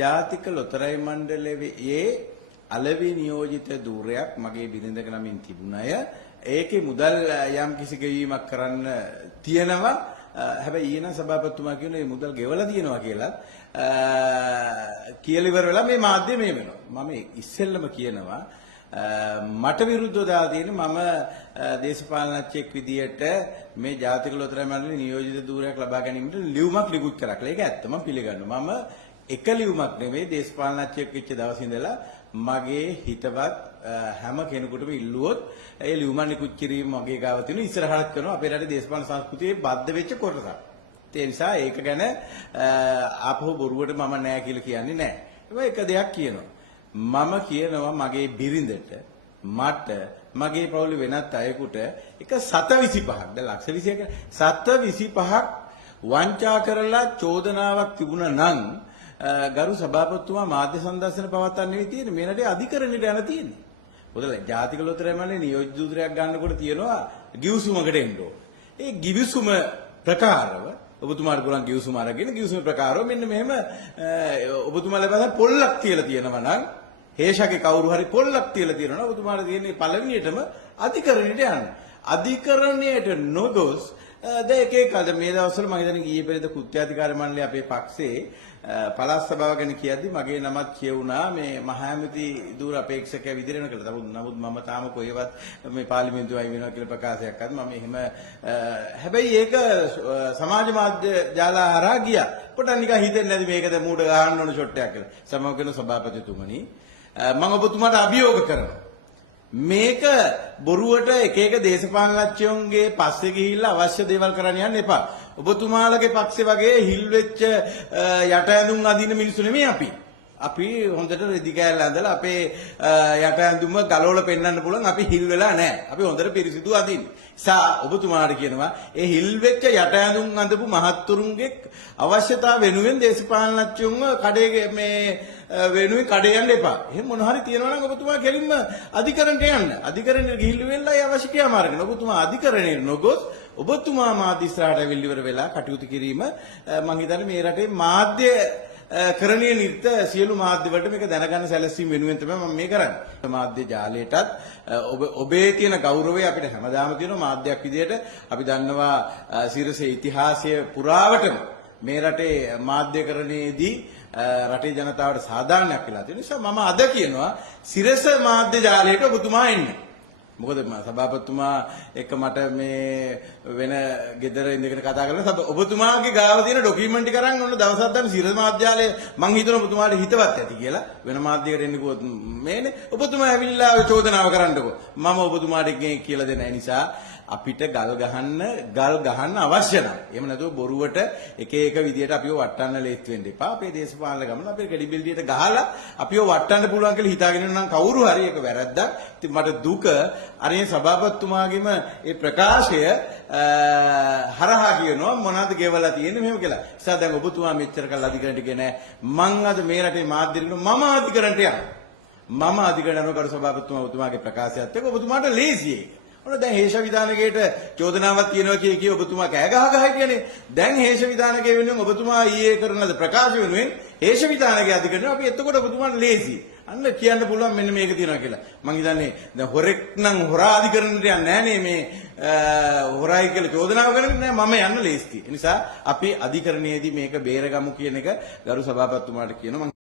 ජාතික ලොතරැයි මණ්ඩලයේ අලෙවි නියෝජිත ධූරයක් මගේ බිරිඳක නමින් තිබුණාය. ඒකේ මුදල් යම් කිසි ගෙවීමක් කරන්න තියෙනවා. හැබැයි ඊන සභාපතිතුමා කියන මේ මුදල් ගෙවලා තියෙනවා කියලා කියලා ඉවර වෙලා මේ මාධ්‍ය මේ වෙනවා. මම ඉස්සෙල්ලම කියනවා මට විරුද්ධව දාලා තියෙන මම දේශපාලනඥයෙක් විදියට මේ ජාතික ලොතරැයි මණ්ඩලයේ නියෝජිත ධූරයක් ලබා ගැනීමට ලියුමක් නිකුත් කරා කියලා. ඒක ඇත්ත මම පිළිගන්නවා. මම එක ලියුමක් නෙවෙයි දේශපාලනඥයෙක් වෙච්ච දවසේ ඉඳලා මගේ හිතවත් හැම කෙනෙකුටම ඉල්ලුවොත් ඒ ලියුම නිකුත් කිරීම මගේ ගාව තියෙන ඉස්සරහට කරනවා අපේ රටේ දේශපාලන සංස්කෘතියේ බද්ධ වෙච්ච කොටසක්. ඒ නිසා ඒක ගැන ආපහු බොරුවට මම නෑ කියලා කියන්නේ නෑ. ඒක දෙයක් කියනවා. මම කියනවා මගේ බිරිඳට මට මගේ පවුලේ වෙනත් අයෙකුට එක 725ක් දැන් ලක්ෂ 20ක 725ක් වංචා කරලා චෝදනාවක් තිබුණා නම් ගරු සභාපතිතුමා මාධ්‍ය සංදර්ශන පවත්වන්න නෙවෙයි තියෙන්නේ මේ රටේ අධිකරණයට යන තියෙන්නේ. මොකද ජාතික ලොතරැයි මණ්ඩලයේ නියෝජිත දූතයෙක් ගන්නකොට තියෙනවා ගිවිසුමකට එන්න ඕන. ඒ ගිවිසුම ප්‍රකාරව ඔබතුමාට පුළුවන් ගිවිසුම අරගෙන ගිවිසුම ප්‍රකාරව මෙන්න මෙහෙම ඔබතුමා ලබන පොල්ලක් තියලා තියෙනවා නම් හේෂගේ කවුරු හරි පොල්ලක් තියලා තියෙනවා නම් ඔබතුමාට තියෙන්නේ පළවෙනියටම අධිකරණයට යන්න. අධිකරණයට නොගොස් දැන් එක එක අද මේ දවස්වල මම හිතන්නේ ගියේ පෙරේද කෘත්‍යාධිකාර මණ්ඩලය අපේ පක්ෂේ පළාත් සභාව ගැන කියද්දි මගේ නමත් කියුණා මේ මහ ඇමති ධූර අපේක්ෂකයා විදිහට වෙන කියලා. නමුත් මම තාම කොහෙවත් මේ පාර්ලිමේන්තුවයි වෙනවා කියලා ප්‍රකාශයක් කරත් මම එහෙම හැබැයි ඒක සමාජ මාධ්‍ය ජාල හරහා ගියා. පොඩ්ඩක් නිකන් හිතෙන්නේ නැති මේකද මූඩ ගහන්න ඕන ෂොට් එකක් කියලා. සමග සභාපතිතුමනි මම ඔබතුමාට අභියෝග කරනවා. මේක බොරුවට එක එක දේශපාලනඥයන්ගේ පස්සේ ගිහිල්ලා අවශ්‍ය දේවල් කරන්න යන්න එපා. ඔබතුමාලගේ පක්ෂේ වගේ හිල් වෙච්ච යට ඇඳුම් අදින මිනිස්සු නෙමෙයි අපි. අපි හොඳට රෙදි කෑල්ල ඇඳලා අපේ යට ඇඳුම ගලවලා පෙන්වන්න පුළුවන් අපි හිල් වෙලා නැහැ. අපි හොඳට පිරිසිදු අදින්නේ. ඔබතුමාට කියනවා ඒ හිල් වෙච්ච යට ඇඳුම් අඳපු මහත්තුරුන්ගේ අවශ්‍යතාව වෙනුවෙන් දේශපාලනඥයන්ව කඩේ මේ වෙනුවෙන් කඩේ යන්න එපා. එහෙනම් මොන හරි තියනවා නම් ඔබතුමා කෙලින්ම අධිකරණයට යන්න. අධිකරණයට ගිහිල්ලා වෙලා ඒ අවශ්‍ය ක්‍රියාම අරගෙන ඔබතුමා අධිකරණයට නොගොස් ඔබතුමා මාධ්‍ය ඉස්සරහට වෙල්ලි ඉවර වෙලා කටයුතු කිරීම මම හිතන්නේ මේ රටේ මාධ්‍ය කරණීය නිර්ත සියලු මාධ්‍ය වලට මේක දැනගන්න සැලැස්වීම වෙනුවෙන් තමයි මම මේ කරන්නේ. මාධ්‍ය ජාලයටත් ඔබේ තියෙන ගෞරවය අපිට හැමදාම තියෙනවා මාධ්‍යයක් විදියට. අපි දන්නවා සිරසේ ඉතිහාසය පුරාවටම මේ රටේ මාධ්‍යකරණයේදී රටේ ජනතාවට සාධාරණයක් වෙලා තියෙන නිසා මම අද කියනවා සිරස මාධ්‍ය ජාලයට ඔබතුමා එන්න. මොකද සභාපතිතුමා එක්ක මට මේ වෙන ගෙදර ඉඳගෙන කතා කරලා ඔබතුමාගේ ගාව තියෙන ඩොකියුමන්ට් එක අරන් ඔන්න දවසක් දැන් සිරස මාධ්‍යාලය මං හිතනවා ඔබතුමාට හිතවත් ඇති කියලා වෙන මාධ්‍යයකට එන්න කිව්වොත් මේනේ ඔබතුමා ඇවිල්ලා චෝදනාව කරන්නකෝ මම ඔබතුමාට කියලා දෙන නිසා අපිට ගල් ගහන්න අවශ්‍ය නැහැ. එහෙම නැතුව බොරුවට එක එක විදියට අපිව වටන්න ලේත් වෙන්න එපා. අපේ දේශපාලන ගමන අපේ ක්‍රෙඩිබිලිටියට ගහලා අපිව වටන්න පුළුවන් කියලා හිතාගෙන ඉන්න නම් කවුරු හරි ඒක වැරද්දක්. ඉතින් මට දුක අනේ සභාපතිතුමාගේම ඒ ප්‍රකාශය හරහා කියනවා මොනවද ගෙවලා තියෙන්නේ මෙහෙම කියලා. ඉතින් දැන් ඔබතුමා මෙච්චර කල් අධිකරණයට ගියේ නැහැ. මං අද මේ රටේ මාධ්‍යෙ මම අධිකරණයට යනවා. මම අධිකරණ කරු සභාපතිතුමා ඔබතුමාගේ ප්‍රකාශයත් එක්ක ඔබතුමාට ලේසියි. ඔන්න දැන් හේෂ විධානකයට චෝදනාවක් තියෙනවා කිය ඔබතුමා කෑ ගහ කියන්නේ. දැන් හේෂ විධානකයේ වෙනුවෙන් ඔබතුමා ඊයේ කරන ලද ප්‍රකාශ වෙනුවෙන් හේෂ විධානකයේ අධිකරණය අපි එතකොට ඔබතුමාට ලේසි. අන්න කියන්න පුළුවන් මෙන්න මේක තියෙනවා කියලා. මං හිතන්නේ දැන් හොරෙක් නම් හොරා අධිකරණයට යන්නේ නැහැ නේ මේ හොරයි කියලා චෝදනාව කරන්නේ නැහැ මම යන්න ලේසි. ඒ නිසා අපි අධිකරණයේදී මේක බේරගමු කියන එක ගරු සභාපතිතුමාට කියනවා.